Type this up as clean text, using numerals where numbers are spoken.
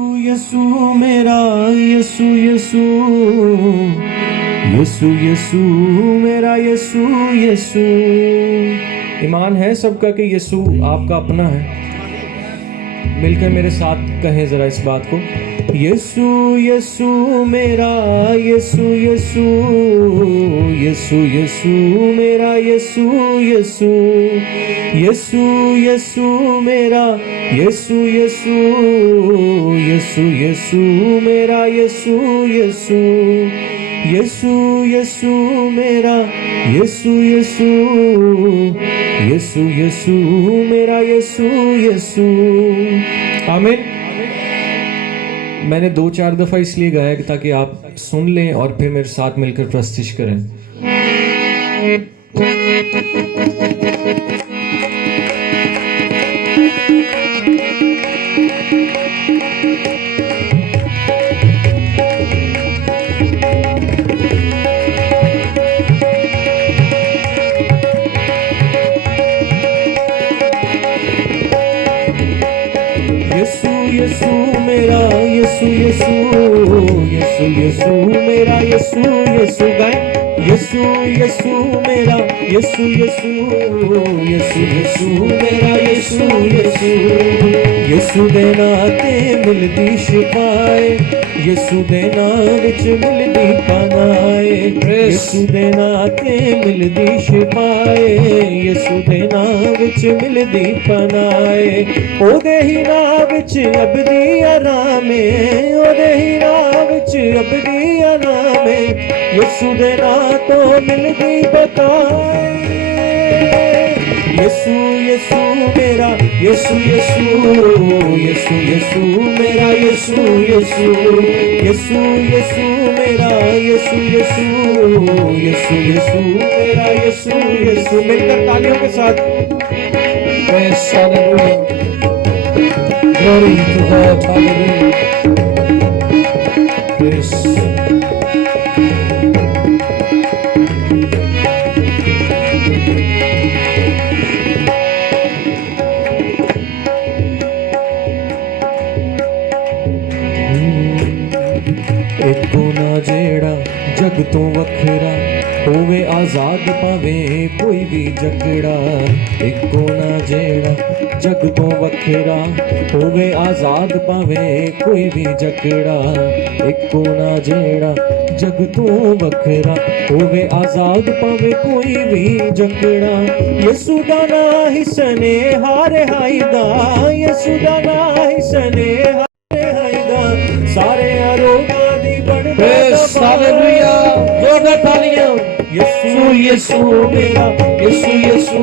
यीशु मेरा यीशु यीशु यीशु यीशु मेरा यीशु यीशु। ईमान है सबका कि यीशु आपका अपना है। मिलकर मेरे साथ कहें जरा इस बात को, यीशु यीशु मेरा यीशु यीशु यीशु यीशु मेरा यीशु यीशु यीशु यीशु मेरा यीशु यीशु यीशु यीशु मेरा यीशु यीशु यीशु यीशु मेरा यीशु यीशु यीशु यीशु मेरा यीशु यीशु। आमीन। मैंने 2-4 दफा इसलिए गाया कि ताकि आप सुन लें और फिर मेरे साथ मिलकर प्रस्तुत करें। यीशु मेरा यीशु यीशु यीशु यीशु मेरा यीशु यीशु गाए, यीशु यीशु मेरा यीशु यीशु यीशु यीशु मेरा यीशु यीशु यीशु दे नाते मिलदी शिफाए, यीशु दे नाम विच मिलदी पनाए, यीशु दे नाते मिलदी शिफाए, यीशु दे नाम विच मिलदी पनाए, ओदे ही नाम विच अबदी आरामे, ओदे ही नाम विच अबदी आरामे, यीशु दे नाम तो मिलदी बकाए। यीशु यीशु मेरा यीशु यीशु यीशु यीशु मेरा यीशु यीशु यीशु यीशु मेरा यीशु यीशु यीशु यीशु मेरा यीशु यीशु। मिलकर तालियों के साथ Glory to God, hallelujah. Yes. एको ना जेड़ा जग तो वखरा होवे आजाद पावे कोई भी जगड़ा, एको ना जेड़ा जग तो वखरा होवे आजाद पावे कोई भी जगड़ा, एको ना जेड़ा जग तो वखरा होवे आजाद पावे कोई भी जगड़ा, यीशु दा नाम ही सने हारे हाईदा, यीशु दा नाम ही सने हारे हाईदा, सारे आरोगा दी बड़े हालेलुया। जोरदार तालियां। यीशु यीशु मेरा यीशु यीशु